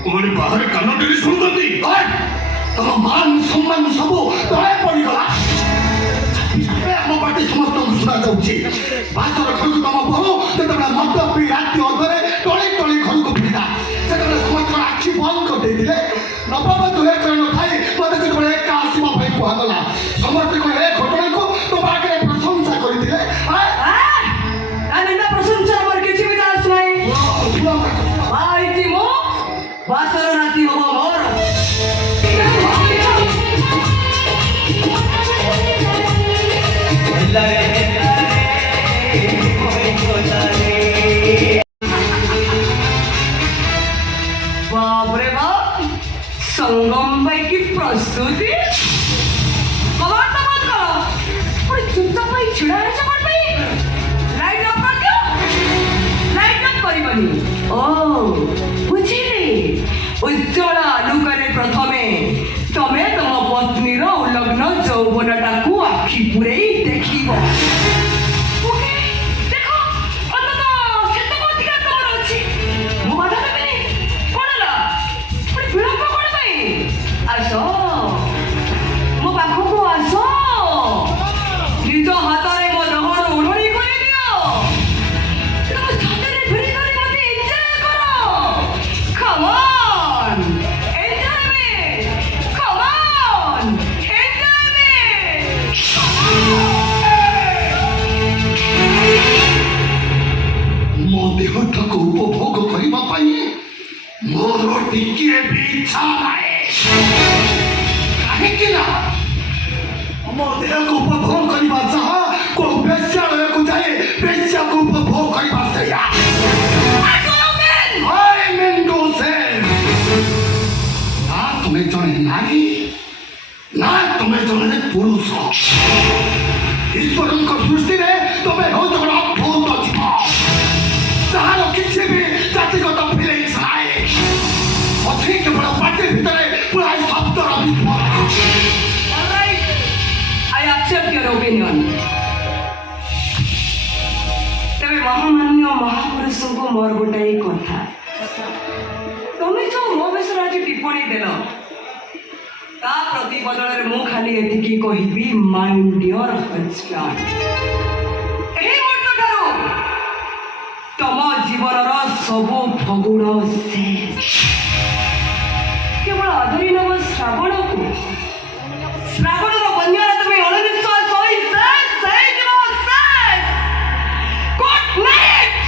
ଲୋକମାନେ ବାହାରେ କାନ ଡେରି ଶୁଣୁଛନ୍ତି। ତମ ମାନ ସମ୍ମାନ ସବୁ ତଳେ ପଡ଼ିଗଲା। ଆମ ପାର୍ଟି ସମସ୍ତଙ୍କୁ ଶୁଣାଯାଉଛି। ବାସର ଘରକୁ ତମ ବୋହୁ ଯେତେବେଳେ ମଦ ପିଇ ରାତି ଅଧରେ ଟଳି ଟଳି ଘରକୁ ଫେରିଲା, ସେତେବେଳେ ସମସ୍ତଙ୍କର ଆଖି ବନ୍ଦ କରିଦେଇଥିଲେ। ନବବଧୂ ଏ ନ ଥାଇ ମୋତେ ଯେତେବେଳେ ଏକା ଆସିବା ପାଇଁ କୁହାଗଲା, ସମସ୍ତେ ଏ ଘଟଣାକୁ ତୋ ପାଖରେ ପ୍ରଶଂସା କରିଥିଲେ। ପ୍ରଶଂସା ଆମର କିଛି ବି ଚାନ୍ସ ନାହିଁ। ମୁଁ ବାସର ରାତି ହବ ମୋର। बापरे बाप, संगम भाई की प्रस्तुति कबाड़ तो मत करो। और चुपचाप भाई छिड़ा है चमड़ भाई। लाइट ऑफ कर दियो। लाइट ऑफ करी बनी। ओ बुझिले, उज्जवल आलुकरे प्रथमे तमे तम पत्नीर उल्लग्न यौवनटाकू आखि पुरेई देखिबो। ओके देखो, अंतत सेतक अधिकार तमर अछि। मो बाधा देबेनी। कोन ला पुरी विलंब कोन भाई? आसो मो पाखकू आसो। निज हातरे मो रहर ओढ़णी करि दियो। तम छातीरे भिड़ी धरि मते एन्जॉय करो। Come on enjoy me. Come on enjoy me. ମୋ ଦେହଟାକୁ ଉପଭୋଗ କରିବା ପାଇଁ ମୋର ଟିକିଏ ବି ଇଚ୍ଛା ନାହିଁ। କାହିଁକି ନା ମୋ ଦେହକୁ ଉପଭୋଗ କରିବା ଯାହା, କୋଉ ବେଶ୍ୟାଳୟକୁ ଯାଇ ବେଶ୍ୟାକୁ ଉପଭୋଗ କରିବା ସେଇଆ। ନା ତୁମେ ଜଣେ ନାରୀ, ନା ତୁମେ ଜଣେ ପୁରୁଷ। ଈଶ୍ୱରଙ୍କ ସୃଷ୍ଟିରେ ତୁମେ ହେଉଛ ଗୋଟେ ଅଦ୍ଭୁତ ଜୀବ, ଯାହାର କିଛି ବି ଜାତିଗତ ଫିଲିଂସ୍ ନାହିଁ। ଅଛି କେବଳ ପାଟି ଭିତରେ ପୁରା ଶବ୍ଦର ବିସ୍ଫୋରଣ। Alright, I accept your opinion. ତେବେ ମହାମାନ୍ୟ ମହାପୁରୁଷଙ୍କୁ ମୋର ଗୋଟାଏ କଥା। ତମେ ଯୋଉ ମୋ ବିଷୟରେ ଆଜି ଟିପ୍ପଣୀ ଦେଲ, ତା ପ୍ରତି ବଦଳରେ ମୁଁ ଖାଲି ଏତିକି କହିବି, ମାଇଣ୍ଡ ୟୋର ହଜବ୍ୟାଣ୍ଡ। ଏହି ମୁହୂର୍ତ୍ତଠାରୁ ତମ ଜୀବନର ସବୁ ଫଗୁଣ ଶେଷ। କେବଳ ଆଦରି ନେବ ଶ୍ରାବଣକୁ। ଶ୍ରାବଣର ବନ୍ୟାରେ ତୁମେ ଅଣନିଶ୍ୱାସ ହୋଇ ଶେଷ ହେଇଯିବ, ଶେଷ। Good night.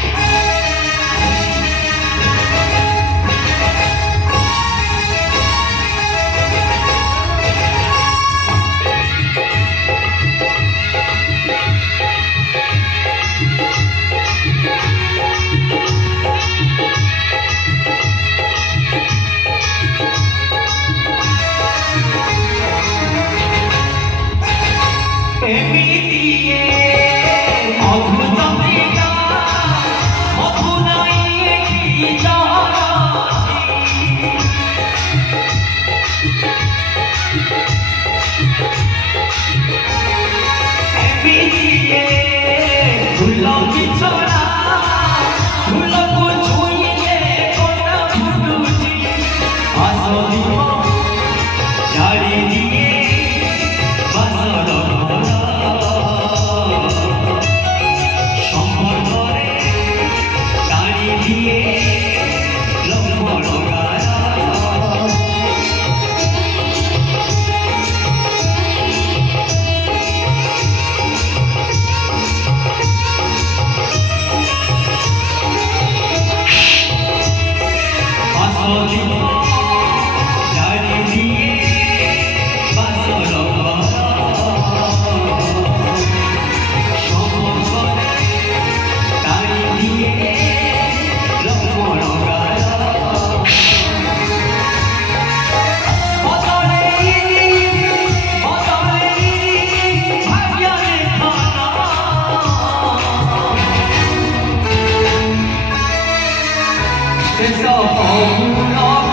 It's all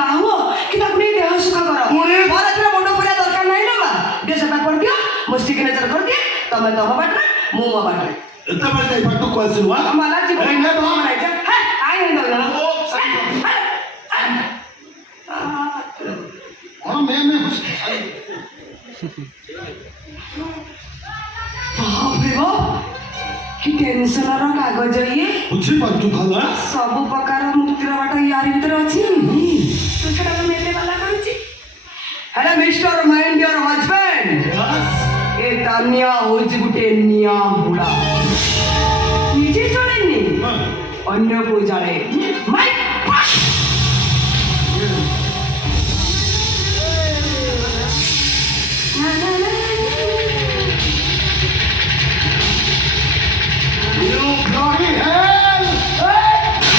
ବାହା ହୁଅ କି ତାକୁ ନେଇ ଦେହ ସୁଖ କର ପୁଣି? ମୋର ଏଥର ମୁଣ୍ଡ ପୁରା ଦରକାର ନାହିଁ ନା ମା ଟିକେ ସେବା କରିଦିଅ ମୋ ସିଗ୍ନେଚର କରିଦିଏ ତମେ ତମ ବାଟରେ ମୁଁ ମୋ ବାଟରେ ଏତେ ବେଳେ ଯାଇ ପାଟକୁ ଆସିଲୁ मला जीवन ଏ, ନେ ବାହା। म्हणायचं हे आई नाही दवलं ଓ, ସାଇ। କଣ ମେ ମେ बापरे बाप କି ଟେନସନର କାଗଜ ଇଏ ବୁଝିପାରୁଛୁ ଭଲ ସବୁ ପ୍ରକାର ମୁକ୍ତିର ବାଟ ୟାରି ଭିତରେ ଅଛି ତୁ ସେଟା ମୁଁ ଏତେ ବାଲା କରୁଛି ହେଲେ ମିଷ୍ଟର ମାଇଣ୍ଡ ୟୋର ହଜବେଣ୍ଡ ଏ ତାନିଆ ହଉଛି ଗୋଟେ ନିଆଁ ବୁଡ଼ା ନିଜେ ଜଣେନି ଅନ୍ୟକୁ ଜାଣେ ମାଇ You bloody hell!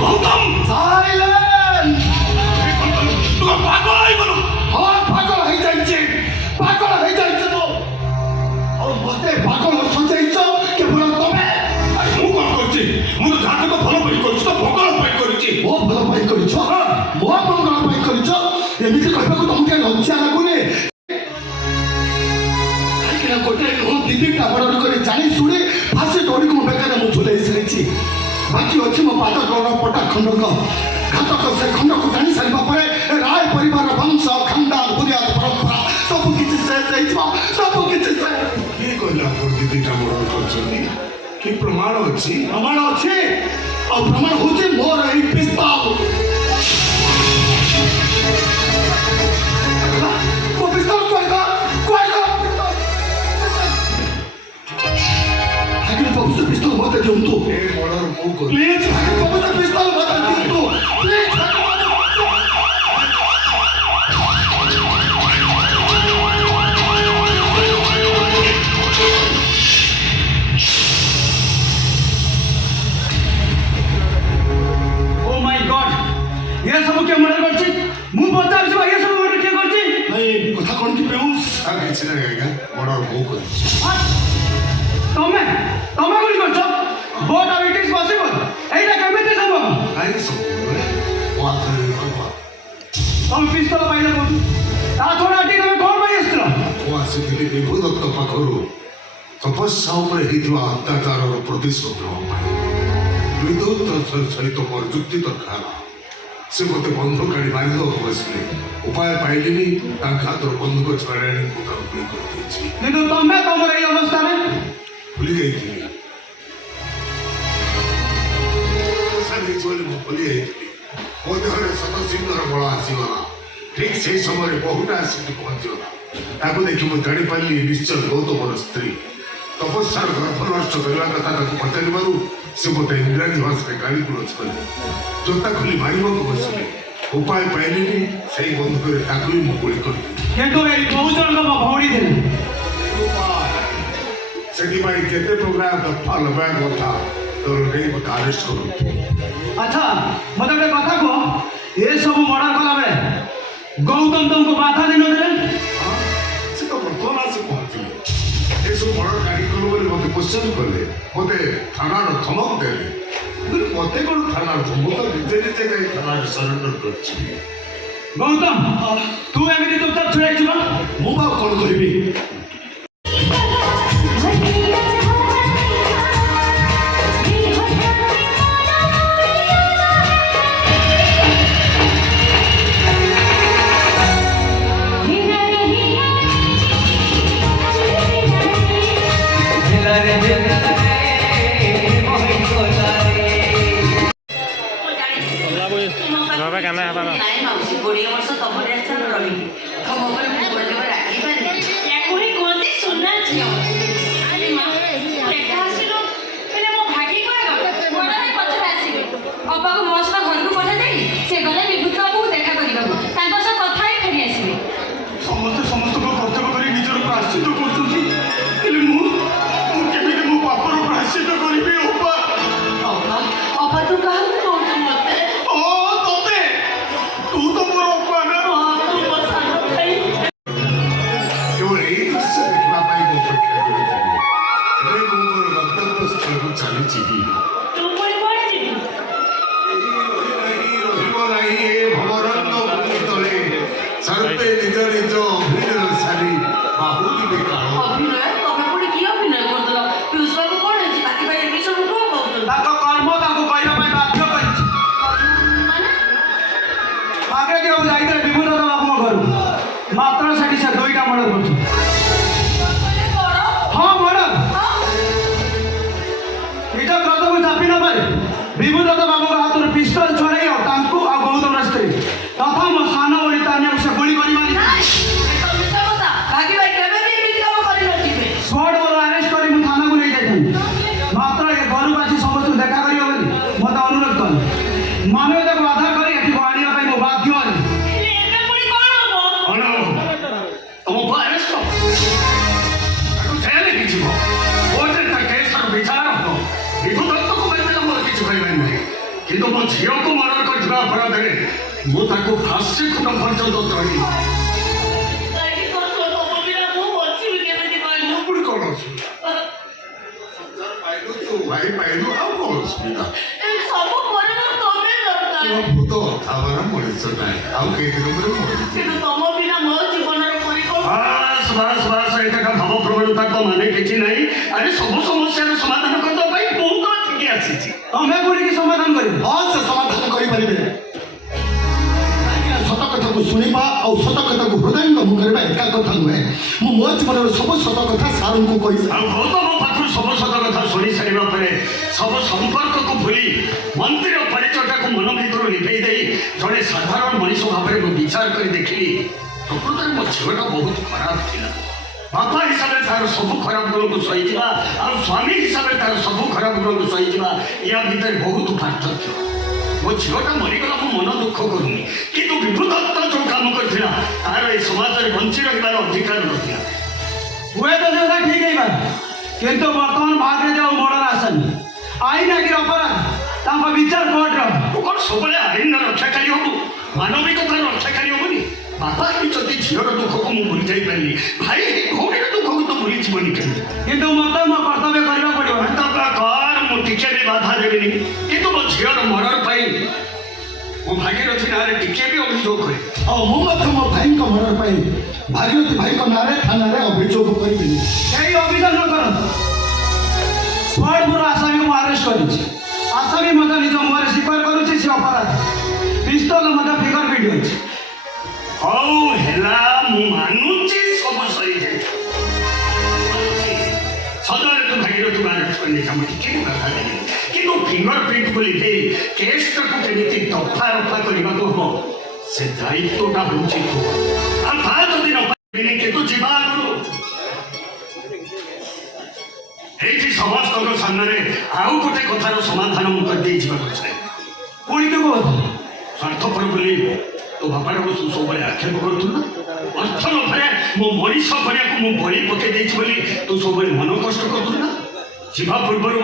Gautam silence তুই পাগল হয়ে গেল হ্যাঁ পাগল হয়ে যাচ্ছে তো আর মতে পাগল সজাইছ কেবল তবে ମୁଁ କଣ କରୁଛି ମୁଁ ତ ଯାହା ତ ଭଲ ପାଇଁ କରୁଛି ତ ଭଗଳ ପାଇଁ କରିଛି ମୋ ଭଲ ପାଇଁ କରିଛ ମୋ ମଙ୍ଗଳ ପାଇଁ କରିଛ ଏମିତି କହିବାକୁ ତମକୁ ଟିକେ ଲଜ୍ଜା ଲାଗୁନି କାହିଁକିନା ଗୋଟେ ନୁହଁ ଦି ତିନିଟା ବଡ଼ କରି ଜାଣି ଶୁଣି ଫାଶୀ ଦୌଡ଼ିକୁ ମୋ ବେକାରେ ମୁଁ ଝୁଲେଇ ସାରିଛି ବାକି ଅଛି ମୋ ପାଦ ଗୌର ପଟା ଖଣ୍ଡକ ଘାତକ ସେ ଖଣ୍ଡକୁ ଟାଣି ସାରିବା ପରେ ରାୟ ପରିବାର ବଂଶ ଖାନଦାନ ବୁନିୟାଦ ପରମ୍ପରା ସବୁ କିଛି ଶେଷ ହେଇଯିବ ସବୁ କିଛି ଶେଷ କିଏ କହିଲା ଆପଣ ଦିଦିଟା ମର୍ଡର କରିଛନ୍ତି କି ପ୍ରମାଣ ଅଛି ପ୍ରମାଣ ଅଛି ଆଉ ପ୍ରମାଣ ହଉଛି ମୋର ଏଇ ପିସ୍ତଲ ମୋ ପିସ୍ତଲ କୁଆଡ଼େ ଗଲା ଭାଗିର ବାବୁ ସେ ପିସ୍ତଲ ମତେ ଦିଅନ୍ତୁ ଏ ମର୍ଡର ମୁଁ କରି ପ୍ଲିଜ ଭାଗିର ବାବୁ ସେ ପିସ୍ତଲ ମତେ ଦିଅନ୍ତୁ ପ୍ଲିଜ ओ माय गॉड ये सब क्या मर्डर करछि मु पचार छ ये सब मर्डर के करछि ନାଇଁ କଥା କ'ଣ କି ବେଉସ ଆଉ କିଛି ନାହିଁ ଆଜ୍ଞା ମର୍ଡର ମୁଁ କରିଛି ତମେ ତମେ ଗୁଳି କରଛ but of it is possible ଏଇଟା କେମିତି ସମ୍ଭବ କାହିଁକି ସବୁ ମୋ ହାତରେ କହିବା ତମେ ପିସ୍ତଲ ପାଇଲେ କୋଉଠୁ ତା ଛଡା ଏଠି ତମେ କଣ ପାଇଁ ଆସିଥିଲ ମୁଁ ଆସିଥିଲି ବିଭୁ ଦତ୍ତ ପାଖରୁ ତପସ୍ୟା ଉପରେ ହେଇଥିବା ଅତ୍ୟାଚାରର ପ୍ରତିଶୋଧ ନେବା ପାଇଁ ବିଦ୍ୟୁତ ସହିତ ମୋର ଯୁକ୍ତି ଦରକାର ସେ ମୋତେ ବନ୍ଧୁକ ଆଣି ମାରିଦେବାକୁ ବସିଲେ ଉପାୟ ପାଇଲିନି ତାଙ୍କ ହାତରୁ ବନ୍ଧୁକ ଛଡ଼ାଇ ଆଣି ମୁଁ ତାଙ୍କୁ ଗୁଳି କରିଦେଇଛି କିନ୍ତୁ ତମେ ତମର ଏଇ ଅବସ୍ଥାରେ ଭୁଲି ଯାଇଥିଲି ସାର୍ ହେଇଛି ବୋଲି ମୁଁ ଭୁଲି ଯାଇଥିଲି ମୋ ଦେହରେ ଶତସିଂହର ବଳ ଆସିଗଲା ଠିକ୍ ସେଇ ସମୟରେ ବହୁଟା ଆସିକି ପହଞ୍ଚିଗଲା ତାକୁ ଦେଖି ମୁଁ ଜାଣିପାରିଲି ନିଶ୍ଚୟ ଗୌତମର ସ୍ତ୍ରୀ ତପସ୍ୟାର ଗର୍ଭ ନଷ୍ଟ କରିବା କଥା ତାକୁ ପଚାରିବାରୁ ସେ ମୋତେ ଇଂରାଜୀ ଭାଷାରେ ଗାଳି ଗୁଲଜ କଲେ ଜୋତା ଖୋଲି ମାରିବାକୁ ବସିଲେ ଉପାୟ ପାଇଲିନି ସେଇ ବନ୍ଧୁକରେ ତାକୁ ବି ମୁଁ ଗୁଳି କରିଦେଲି କିନ୍ତୁ ଏଇ ବହୁ ଜଣଙ୍କ ମୋ ଭଉଣୀ ଥିଲେ ସେଥିପାଇଁ ଯେତେ ପ୍ରୋଗ୍ରାମ ଦଫା ଲଗାଇବା କଥା ତୋର ନେଇ ମୋତେ ଆରେଷ୍ଟ କରୁ ଆଚ୍ଛା ମତେ ଗୋଟେ କଥା କୁହ ଏ ସବୁ ମର୍ଡର କଲା ବେଳେ ଗୌତମ ତମକୁ ବାଧା ଦେଇନଥିଲେ ସେ ତ ବର୍ତ୍ତମାନ ଆସି ପହଞ୍ଚିଲେ ଏସବୁ ବଡ଼ ଗାଡ଼ି କଲୁ ବୋଲି ମୋତେ କ୍ୱେଶ୍ଚନ୍ କଲେ ମୋତେ ଥାନାର ଧମକ ଦେଲେ କିନ୍ତୁ ମୋତେ କ'ଣ ଥାନାର ଧମକ ନିଜେ ନିଜେ ଯାଇ ଥାନାରେ ସରେଣ୍ଡର କରିଛି ଗୌତମ ତୁ ଏମିତି ଚୁପଚାପ ଛିଡ଼ାଇଛୁ ନା ମୁଁ ବା କ'ଣ କରିବି ବାବା କାନା ବାବା ନାଇଁ ମାଉସୀ 20 ବର୍ଷ ତମରି ଆସିଲା ରହିଲି ତମ ଉପରେ ମୁଁ କେବେ ରାଗି ପାରିନି ୟାକୁ ହିଁ କିନ୍ତୁ ମୋ ଝିଅକୁ ମର୍ଡର କରିଥିବା ଅପରାଧରେ ମୁଁ ତାକୁ ଫାଶୀ ଖୁଣ୍ଟ ପର୍ଯ୍ୟନ୍ତ ତଳି କାହିଁକି କହୁଛ ତମ ବିନା ମୁଁ ବଞ୍ଚିବି କେମିତି କହିଲ? ପୁଣି କଣ ଅସୁବିଧା? ସଂସାର ପାଇଲୁ ତୁ ଭାଇ ପାଇଲୁ ଆଉ କଣ ଅସୁବିଧା? ଏ ସବୁ ପରିବାର ତମେ ଦରକାର। ଭୂତ ଅଥାବର ମଣିଷ ନାହିଁ ଆଉ କେତେ ଦିନ ମଣିଷ କିନ୍ତୁ ତମ ବିନା ମୋ ଜୀବନର ପରିକଳ୍ପନା ବାସ୍ ବାସ୍ ବାସ୍ ଏଇଟା ଭାବ ପ୍ରବଣତା ତ ମାନେ କିଛି ନାହିଁ ଆରେ ସବୁ ସମସ୍ୟାର ସମାଧାନ କରିବା ପାଇଁ ବହୁତ ଠିକ ଆସିଛି ତମେ କୋଉଠିକି ସମାଧାନ କରିବ? ହଁ ସେ ସମାଧାନ କରିପାରିବେ କାହିଁକିନା ସତ କଥାକୁ ଶୁଣିବା ଆଉ ସତ କଥାକୁ ହୃଦୟଙ୍ଗମ କରିବା ଏକା କଥା ନୁହେଁ ମୁଁ ମୋ ଜୀବନର ସବୁ ସତ କଥା ସାରଙ୍କୁ କହିଛି ଆଉ ଗୌତମ ପାଖରୁ ସବୁ ସତ କଥା ଶୁଣି ସାରିବା ପରେ ସବୁ ସମ୍ପର୍କକୁ ଭୁଲି ମନ୍ଦିର ପରିଚୟଟାକୁ ମନ ଭିତରୁ ଲିଭେଇ ଦେଇ ଜଣେ ସାଧାରଣ ମଣିଷ ଭାବରେ ମୁଁ ବିଚାର କରି ଦେଖିଲି ପ୍ରକୃତରେ ମୋ ଝିଅଟା ବହୁତ ଖରାପ ଥିଲା ବାପା ହିସାବରେ ତାର ସବୁ ଖରାପ ଗୁଣକୁ ସହିଯିବା ଆଉ ସ୍ୱାମୀ ହିସାବରେ ତାର ସବୁ ଖରାପ ଗୁଣକୁ ସହିଯିବା ୟା ଭିତରେ ବହୁତ ପାର୍ଥକ୍ୟ ମୋ ଝିଅଟା ମରିଗଲା ମୁଁ ମନ ଦୁଃଖ କରୁନି କିନ୍ତୁ ବିଭୁଦତ୍ତ ଯୋଉ କାମ କରିଥିଲା ତାର ଏ ସମାଜରେ ବଞ୍ଚି ରହିବାର ଅଧିକାର ନଥିଲା ହୁଏତ ସେଟା ଠିକ ହେଇପାରେ କିନ୍ତୁ ବର୍ତ୍ତମାନ ଭାଗରେ ଯୋଉ ମର୍ଡର ଆସେନି ଆଇନ ଆଗରେ ଅପରାଧ ତାଙ୍କ ବିଚାର କୋର୍ଟର ତୁ କ'ଣ ସବୁବେଳେ ଆଇନର ରକ୍ଷାକାରୀ ହବୁ ମାନବିକତାର ରକ୍ଷାକାରୀ ହବୁନି ବାପା ହେଇଛନ୍ତି ଝିଅର ଦୁଃଖକୁ ମୁଁ ଭୁଲି ଯାଇପାରିଲି ଭାଇ ଭଉଣୀର ଦୁଃଖକୁ ତ ଭୁଲି ଯିବନି କେମିତି କିନ୍ତୁ ମତେ ମୋ କର୍ତ୍ତବ୍ୟ କରିବାକୁ ପଡ଼ିବ। କର୍ତ୍ତବ୍ୟ କର ମୁଁ ଟିକେ ବି ବାଧା ଦେବିନି କିନ୍ତୁ ମୋ ଝିଅର ମର୍ଡର ପାଇଁ ମୁଁ ଭାଗୀରଥୀ ନାଁରେ ଟିକେ ବି ଅଭିଯୋଗ କରିବି ଆଉ ମୁଁ ମଧ୍ୟ ମୋ ଭାଇଙ୍କ ମର୍ଡର ପାଇଁ ଭାଗୀରଥୀ ଭାଇଙ୍କ ନାଁରେ ଥାନାରେ ଅଭିଯୋଗ କରିବିନି କେହି ଅଭିଯୋଗ ନ କରନ୍ତୁ ସ୍ପଟପୁର ଆସାମୀକୁ ମୁଁ ଆରେଷ୍ଟ କରିଛି ଆସାମୀ ମଧ୍ୟ ନିଜ ମୁହଁରେ ସ୍ୱୀକାର କରୁଛି ସେ ଅପରାଧ ପିସ୍ତଲ ମଧ୍ୟ ଫିଙ୍ଗର ପ୍ରିଣ୍ଟ ଅଛି ହଉ ହେଲା ମୁଁ ମାନୁଛି ସବୁ ସରିଯାଇଛି ସଦରେ ତୁ ଭାଗୀରଥୀ ଆରେଷ୍ଟ କରିନେଇଛ ମୁଁ ଟିକେ ବି ବାଧା ଦେବିନି କିନ୍ତୁ ଫିଙ୍ଗର ପ୍ରିଣ୍ଟ ବୋଲି ଦେଇ କେସ୍ଟାକୁ କେମିତି ଦଫା ରଫା କରିବାକୁ ହବ ସେ ଦାୟିତ୍ୱଟା ହେଉଛି ତୁ ଆଉ ତା ଯଦି ନ ପାରିବିନି କିନ୍ତୁ ଯିବା ଆଗରୁ ଏଇଠି ସମସ୍ତଙ୍କ ସାମ୍ନାରେ ଆଉ ଗୋଟେ କଥାର ସମାଧାନ ମୁଁ କରିଦେଇ ଯିବାକୁ ଚାହେଁ ପୁଣି କି କହୁଛି ସ୍ୱାର୍ଥପର ବୋଲି ତୋ ବାପାଟାକୁ ତୁ ସବୁବେଳେ ଆକ୍ଷେପ କରୁଥିଲୁ ଅର୍ଥ ଲୋଭରେ ମୋ ମଣିଷ କରିବାକୁ ମୁଁ ବଳି ପକେଇ ଦେଇଛି ବୋଲି ତୁ ସବୁବେଳେ ମନ କଷ୍ଟ କରୁଥିଲୁ ନା ଯିବା ପୂର୍ବରୁ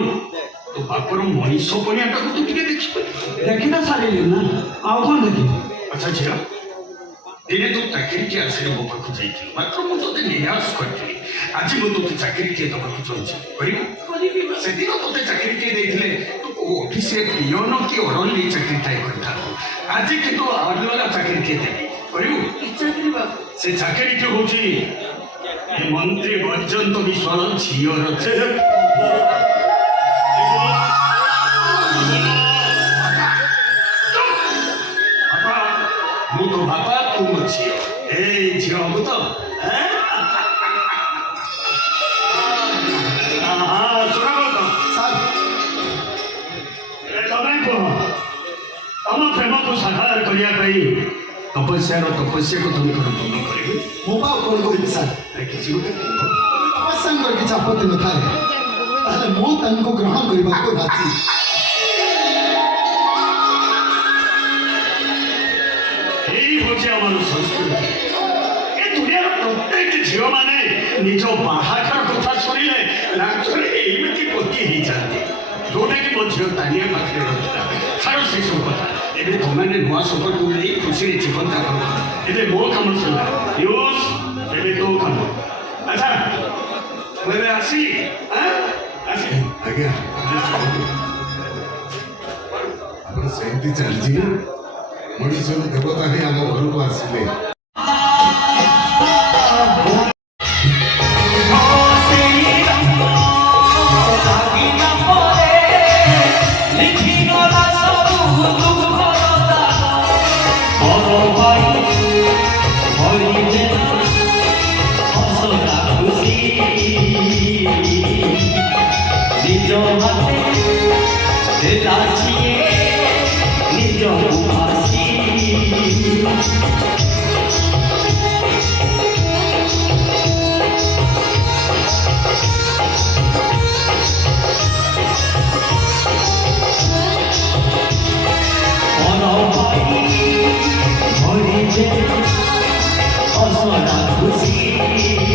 ତୋ ବାପର ମଣିଷ ପଣିଆଟାକୁ ତୁ ଟିକେ ଦେଖିବୁ ଦେଖି ତ ସାରିଲି ନା ଆଉ କ'ଣ ଦେଖିବି ଆଚ୍ଛା ଝିଅ ଦିନେ ତୁ ଚାକିରିକି ଆସିଲେ ମୋ ପାଖକୁ ଯାଇଥିଲୁ ମାତ୍ର ମୁଁ ତୋତେ ନିରାଶ କରିଥିଲି ଆଜି ମୁଁ ତୋତେ ଚାକିରିଟିଏ ଦେବାକୁ ଚାହୁଁଛି କରିବୁ ସେଦିନ ତୋତେ ଚାକିରିଟିଏ ଦେଇଥିଲେ ତୁ ଅଫିସରେ ପିଅନ କି ଅରଲି ଚାକିରିଟାଏ କରିଥାନ୍ତୁ ଆଜି କିନ୍ତୁ ଅଲଗା ଚାକିରିଟିଏ ଦେବି କରିବୁ ସେ ଚାକିରିଟି ହେଉଛି ଏ ମନ୍ତ୍ରୀ ବୈଜନ୍ତ ବିଶ୍ୱାଳ ଝିଅର ମୁଁ ତ ବାପା ତୁ ମୋ ଝିଅ ଏଇ ଝିଅ ହବୁ ତ ତମେ କୁହ ତମ ପ୍ରେମକୁ ସାକାର କରିବା ପାଇଁ ତପସ୍ୟାକୁ ତମେ କ'ଣ ପୂର୍ଣ୍ଣ କରିବେ ମୁଁ ବା କ'ଣ କରିବି ସାର୍ କିଛି ଗୋଟେ ତପସ୍ୟାଙ୍କର କିଛି ଆପତ୍ତି ନଥାଏ ତାହେଲେ ମୁଁ ତାଙ୍କୁ ଗ୍ରହଣ କରିବାକୁ ରାଜି ଏଇ ହେଉଛି ଆମର ସଂସ୍କୃତି ଏ ଦୁନିଆର ପ୍ରତ୍ୟେକ ଝିଅମାନେ ନିଜ ବାହାଘର କଥା ଶୁଣିଲେ ରାଜ୍ୟରେ ଏମିତି ପୋତି ହେଇଯାନ୍ତି ଯୋଉଟାକି ମୋ ଝିଅ ତାନିଆ ପାଖରେ ରହିଥିଲା ଛାଡ଼ ସେସବୁ କଥା ଏବେ ତମାନେ ନୂଆ ସମ୍ପର୍କକୁ ନେଇ ଖୁସିରେ ଜୀବନ ଯାପନ କର ଏବେ ମୋ କାମ ସରିଲା ୟୁସ୍ ଏବେ ତୋ କାମ ଆଚ୍ଛା ମୁଁ ଏବେ ଆସିଲି ଆସିଲି ଆଜ୍ଞା ଆପଣ ସେମିତି ଚାଲିଛି ନା ମଣିଷର ଦେବତା ହିଁ ଆମ ଘରକୁ ଆସିଲେ खुशी